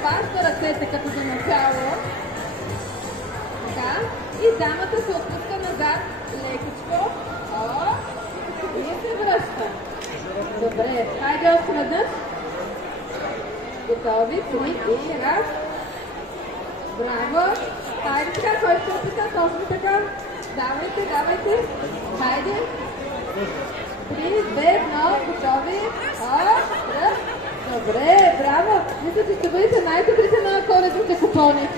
разпаща ръцете като за начало. Така. И дамата се отпуска назад, лекичко. И се връща. Добре, хайде още веднъж. Готови, 3 и раз. Браво! Хайде така, кой ще опита? Точно така. Давайте, давайте. Хайде. 3, 2, 1, готови. Раз. Добре, браво! Мисля, че ще бъдете най-добрите на коледните купони.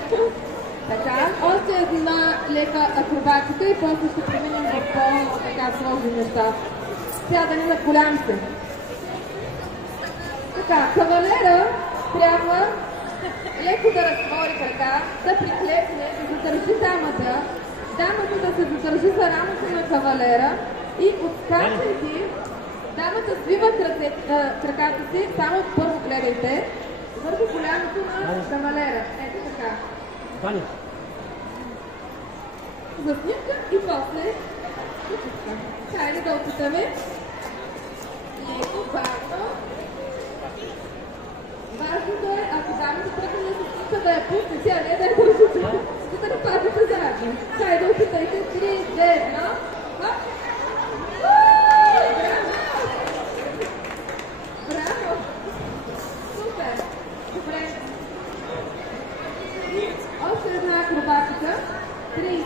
Така, още една лека акробатика и после ще преминем в по-така сложни неща. Сега да ни надголям се. Така, кавалера трябва леко да разтвори крака, да приклепне, да задържи дамата, дамата да се задържи за рамото на кавалера и отскачайки, дамата свива краката си, само първо гледайте, върху коляното на кавалера. Ето така. За снимка и после. Хайде да опитаме. Леко, бавно. Важното е, ако дамата тръгне да се снимка, да я пусне, а не да я държите. За да не паднете заедно. Хайде да опитайте. 3, 2, 1. Браво! Супер! Добре. Още една акробатика. 30.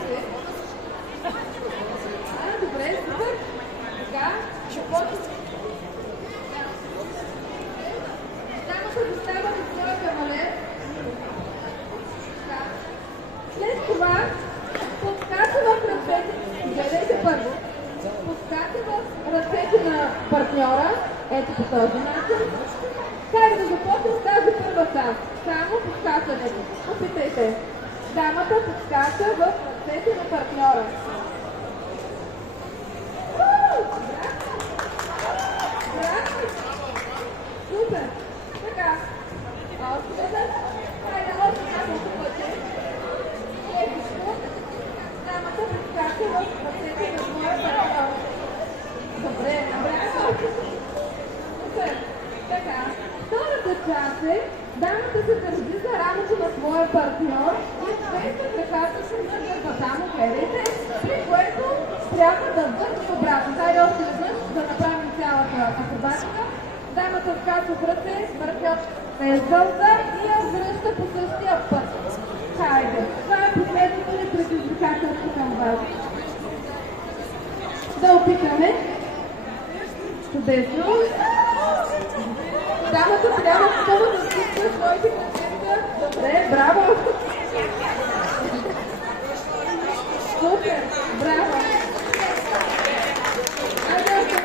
Добре, супер. Така, шапото. Дамата застава на своя кавалер. Така. След това подскача в ръцете. Гледайте първо. Подскача в ръцете на партньора. Ето по този начин. Хайде да започнем с тази първа част. Само подскачането. Опитайте. Дамата подскача в ръцете на партньора. Браво! Супер! Така. Още веднъж. Хайде още няколко пъти. Лекичко. Дамата подскача в ръцете на своя партньор. Добре, браво! Супер! Така. Втората част е дамата се държи за рамото на своя партньор и свежда краката си на гърбата му, гледайте, при което трябва да върне обратно. Хайде още веднъж да направим цялата акробатика. Дамата скача в ръце, партньор е жълта и я връща по същия път. Хайде, това е последното ни предизвикателство към вас. Да опитаме. Чудесно. Дамата трябва хубаво да стиска своите крачета. Добре, браво! Супер, браво! Айде още